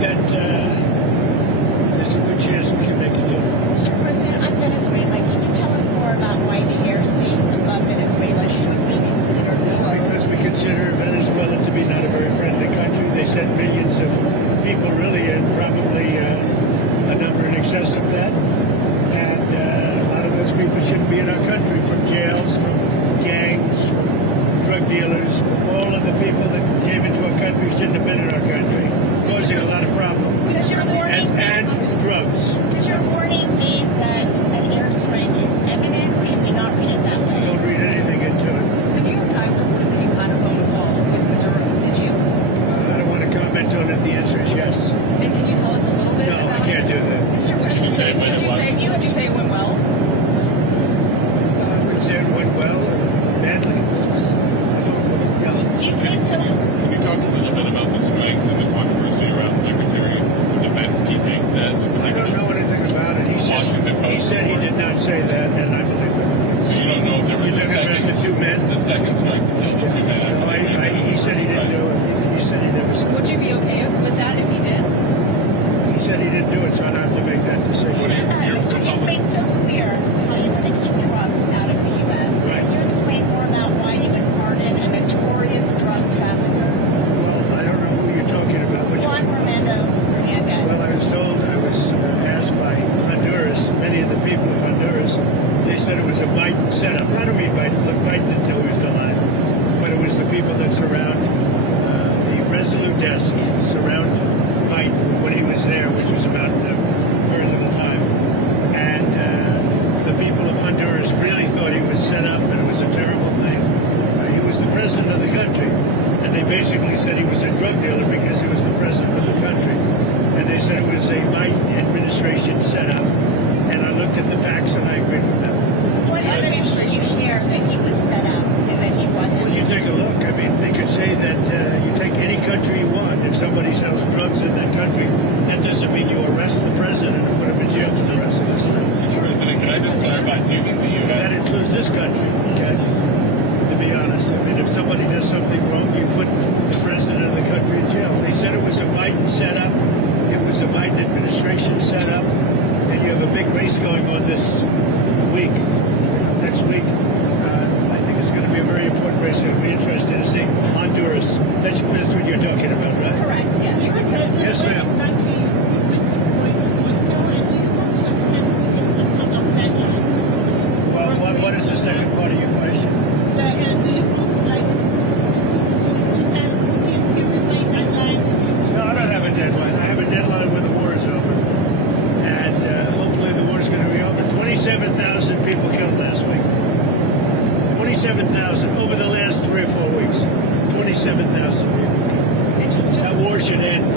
that there's a good chance we can make a deal. Mr. President, on Venezuela, can you tell us more about why the airspace above Venezuela should be considered closed? Because we consider Venezuela to be not a very friendly country. They sent millions of people, really, and probably a number in excess of that. And a lot of those people shouldn't be in our country, from jails, from gangs, from drug dealers, from all of the people that came into our country shouldn't have been in our country, causing a lot of problems. Does your warning, And drugs. Does your warning mean that an airstrike is imminent, or should we not read it that way? Don't read anything into it. The New York Times reported that you had a phone call with Honduran. Did you? I don't want to comment on it. The answer is yes. And can you tell us a little bit No, about I can't do that. Mr. Would you President, say it went well? I wouldn't say it went well or badly. you think so? Can you talk a little bit about the strikes and the controversy around Secretary of Defense Pete said? I don't know anything about it. He said he did not say that, and I believe it. So you don't know if there was You're talking about the two men? the second strike to kill the two men. He said he didn't do it. He said he never said it. Would you be okay with that if he did? He said he didn't do it, so I don't have to make that decision. Mr. You've made so clear how you want to keep drugs out of the U.S. Right. Can you explain more about why you would pardon a notorious drug trafficker, Well, I don't know who you're talking about. Which Juan one? Romando Hernandez? Well, I was told, I was asked by Honduras, many of the people of Honduras, they said it was a Biden setup. I don't mean Biden. Look, Biden didn't know he was alive. But it was the people that surround the Resolute desk, surround Biden when he was there, which was about very little time. And the people of Honduras really thought he was set up and it was a terrible thing. He was the president of the country. And they basically said he was a drug dealer because he was the president of the country. And they said it was a Biden administration setup. And I looked at the facts and I agreed with them. What evidence did you share that he was set up and that he wasn't? When you take a look, I mean, they could say that you take any country you want. If somebody sells drugs in that country, that doesn't mean you arrest the president and put him in jail for the rest of his life. Mr. President, can I just clarify, do you think the That U.S. includes this country, okay? To be honest, I mean, if somebody does something wrong, you put the president of the country in jail. They said it was a Biden setup. It was a Biden administration setup. And you have a big race going on this week, next week. I think it's going to be a very important race. It'll be interesting to see Honduras. That's what you're talking about, right? Correct, yes. Yes, ma'am. Well, what is the second part of your question? No, I don't have a deadline. I have a deadline when the war is over. And hopefully the war is going to be over. 27,000 people killed last week. 27,000 over the last 3 or 4 weeks. 27,000 people killed. That war should end.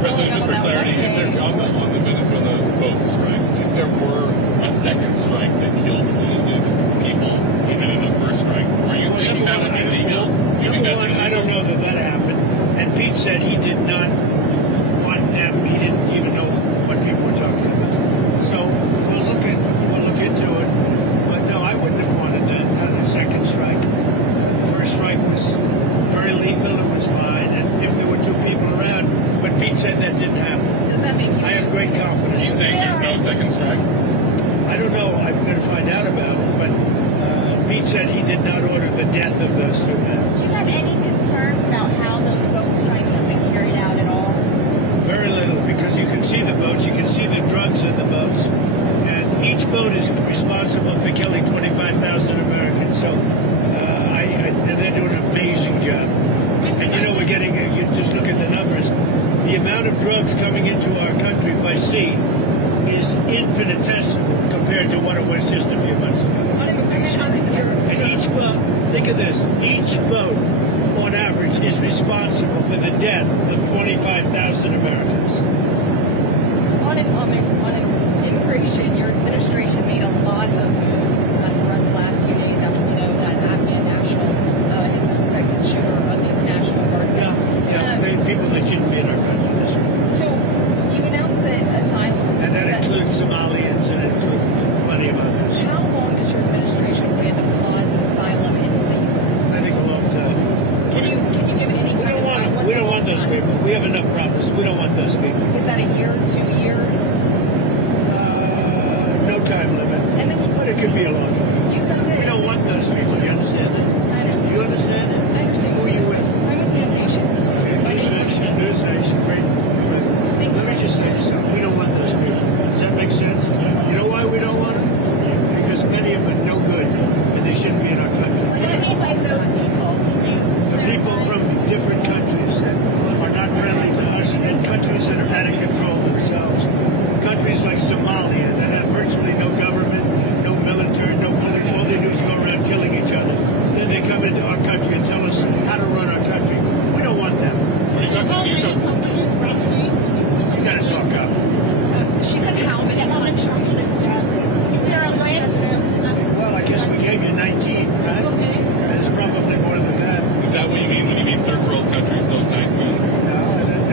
President, just for clarity, if there, on the Venezuela boat strike, if there were a second strike that killed wounded people, even in the first strike, are you thinking that would be legal? You think that's illegal? I don't know that happened. And Pete said he did not want them. He didn't even know what people were talking about. So we'll look into it. But no, I wouldn't have wanted that. Not a second strike. The first strike was very lethal. It was fine. And if there were 2 people around, but Pete said that didn't happen. Does that make you? I have great confidence. He's saying there's no second strike? I don't know. I'm going to find out about it. But Pete said he did not order the death of those 2 men. Do you have any concerns about how those boat strikes have been carried out at all? Very little, because you can see the boats, you can see the drugs in the boats, and each boat is responsible for killing 25,000 Americans. So, and they're doing an amazing job. And you know, we're getting, you just look at the numbers, the amount of drugs coming into our country by sea is infinitesimal compared to what it was just a few months ago. And each boat, think of this, each boat on average is responsible for the death of 25,000 Americans. On immigration, your administration made a lot of moves throughout the last few days after we know that Afghan national is the suspected shooter of these National Guardsmen. People that shouldn't be in our country. That's right. So you announced that asylum. And that includes Somalians and it includes plenty of others. How long does your administration plan to pause asylum into the U.S.? I think a long time. Can you give any kind of time? We don't want those people. We have enough. enough problems. We don't want those people. Is that a year, 2 years? No time limit. And then But it could be a long time. you said that. We don't want those people. You understand that? I understand. You understand it? I understand. Who are you with? I'm with News Nation. Okay, News Nation. News Nation. Great. Thank Let me you. just say you something. We don't want those people. Does that make sense? You know why we don't want them? Because many of them are no good, and they shouldn't be in our country. What do you mean by those people? Can you The people clarify? from different countries that are not friendly to us, and countries that are out of control themselves. Countries like Somalia that have virtually no government, no military, no police. All they do is go around killing each other. Then they come into our country and tell us how to run our country. We don't want them. Are you talking? How Are you many talking? countries roughly? You gotta talk up. She said how many countries? Is there a list? Well, I guess we gave you 19, right? Okay. There's probably more than that. Is that what you mean when you mean third world countries? Those 19. No,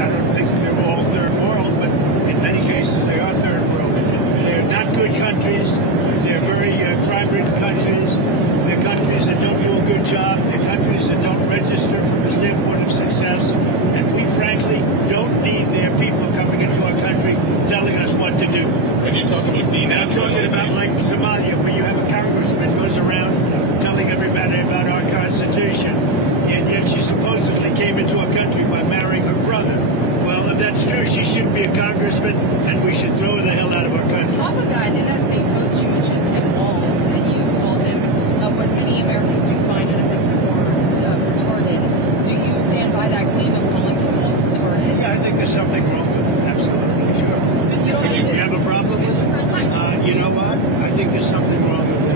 I don't think they're all third world, but in many cases they are third world. They're not good countries. They're very crime-ridden countries. They're countries that don't do a good job. They're countries that don't register from the standpoint of success. And we frankly don't need their people coming into our country telling us what to do. And you talk about And I'm talking about denaturalization. like Somalia, where you have a congressman goes around telling everybody about our Constitution, and yet she supposedly came into our country by marrying her brother. Well, if that's true, she shouldn't be a congressman, and we should throw her the hell out of our country. Off of that, in that same post, you mentioned Tim Walz, and you called him what many Americans do find inoffensive or retarded. Do you stand by that claim of calling Tim Walz retarded? Yeah, I think there's something wrong with it. Absolutely, sure. Because you don't You have a problem with it? You know what? I think there's something wrong with it.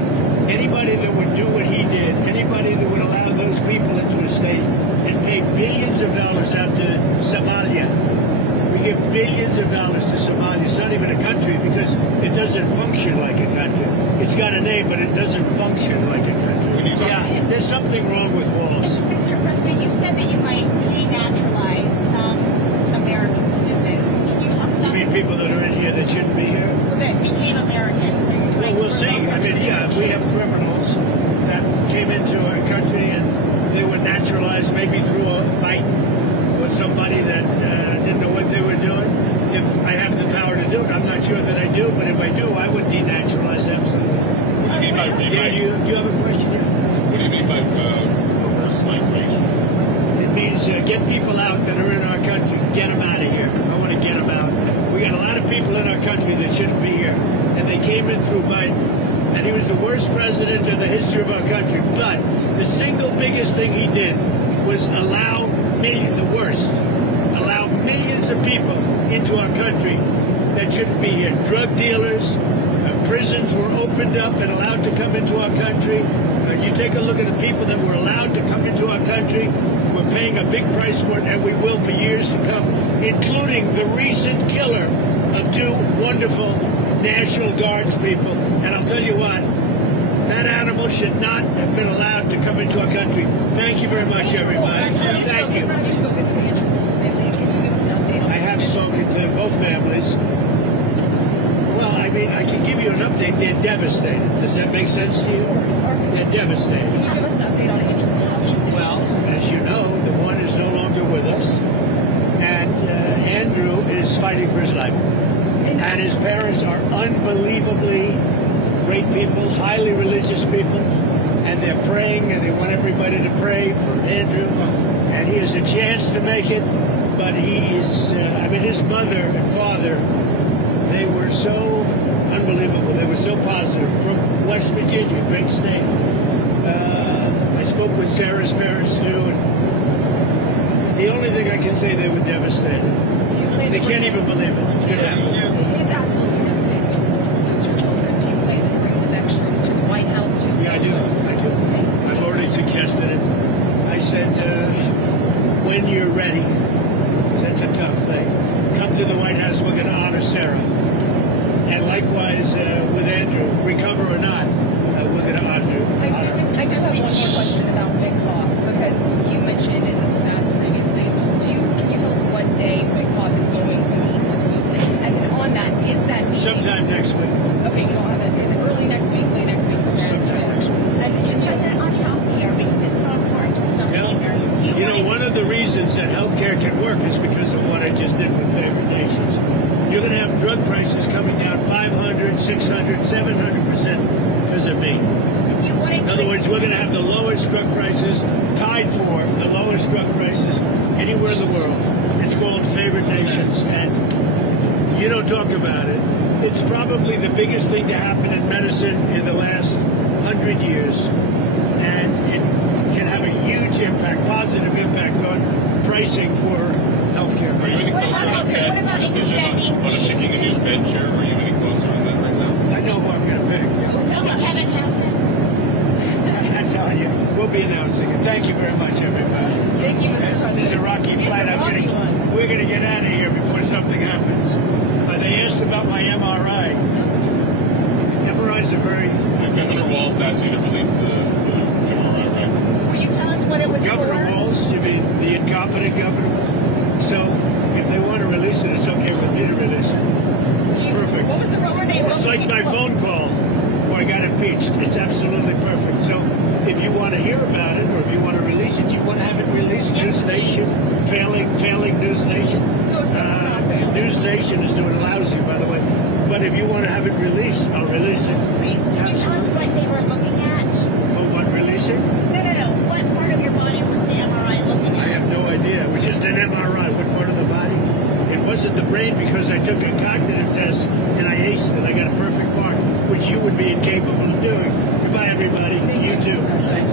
Anybody that would do what he did, anybody that would allow those people into a state and pay billions of dollars out to Somalia. We give billions of dollars to Somalia. It's not even a country because it doesn't function like a country. It's got a name, but it doesn't function like a country. When you talk- Yeah, there's something wrong with Walls. Mr. President, you said that you might denaturalize some American citizens. Can you talk You about mean people that are in here that shouldn't be here? that became Americans? Are you Well, trying to we'll see. revoke I their mean, yeah, if we have criminals that came into our country and they were naturalized maybe through a Biden or somebody that didn't know what they were doing. If I have the power to do it, I'm not sure that I do, but if I do, I would denaturalize absolutely. What do you mean by Yeah, do you have a question? Yeah? What do you mean by reverse migration? It means get people out that are in our country. Get them out of here. I want to get them out. We got a lot of people in our country that shouldn't be here, and they came in through Biden. And he was the worst president in the history of our country. But the single biggest thing he did was allow millions of people into our country that shouldn't be here. Drug dealers, prisons were opened up and allowed to come into our country. You take a look at the people that were allowed to come into our country. We're paying a big price for it, and we will for years to come, including the recent killer of two wonderful National Guards people. And I'll tell you what, that animal should not have been allowed to come into our country. Thank you very much, everybody. Thank you. Have you spoken with Andrew Wolf's family? Can you give us an update on I have spoken to both families. Well, I mean, I can give you an update. They're devastated. Does that make sense to you? They're devastated. Can you give us an update on Andrew Wolf's? Well, as you know, the one is no longer with us, and Andrew is fighting for his life. And his parents are unbelievably great people, highly religious people, and they're praying, and they want everybody to pray for Andrew. And he has a chance to make it, but he is, his mother and father, they were so unbelievable. They were so positive. From West Virginia, great state. I spoke with Sarah's parents, too, and the only thing I can say, they were devastated. Do you plan They to can't bring- even believe it. It's absolutely devastating to lose your children. Do you plan to bring the extras to the White House? Yeah, I do. I've already suggested it. I said, when you're ready, 'cause that's a tough thing, come to the White House. We're going to honor Sarah. And likewise with Andrew, recover or not, we're going to honor I do have one more question about Witkoff, because you mentioned, and this was asked previously, can you tell us what day Witkoff is going to meet with Wheatley? And then on that, is that meeting... sometime next week. Okay, you don't have it. Is it early next week, late next week? Sometime next week. And can you... President, on health care, because it's so important to so many Americans. You know, one of the reasons that healthcare just did with favored nations. You're going to have drug prices coming down 500, 600, 700% because of me. You wanted In to other words, we're going to have the lowest drug prices, tied for the lowest drug prices anywhere in the world. It's called favored nations, and you don't talk about it. It's probably the biggest thing to happen in medicine in the last 100 years, and it can have a huge impact, positive impact on pricing for healthcare. Are you any What closer about- on okay, Fed what about decision extending on these- picking a new Fed chair? Are you any closer on that right now? I know who I'm going to pick. Tell us. Kevin Hassett? I'm telling you, we'll be announcing it. Thank you very much, everybody. Thank you, Mr. President. This is a rocky It's flight. a rocky one. We're going to get out of here before something happens. They asked about my MRI. MRIs are very... Governor Walz asked you to release the MRI records. Will you tell us what it was Governor for? Walz, you mean the incompetent governor? So if they want to release it, it's okay with me to release it. It's perfect. What was the What were they It's like my phone call where I got impeached. It's absolutely perfect. So if you want to hear about it or if you want to release it, you want to have it released. Yes, News Nation, failing News Nation. Oh, sorry, not failing. News Nation is doing lousy, by the way. But if you want to have it released, I'll release it. Please, can you tell us what they were looking at? For what releasing? No. What part of your body was the MRI looking I at? have no idea. It was just an MRI. What part of the body? It wasn't the brain because I took a cognitive test and I aced it. I got a perfect mark, which you would be incapable of doing. Goodbye, everybody. Thank You you, too. Mr. President.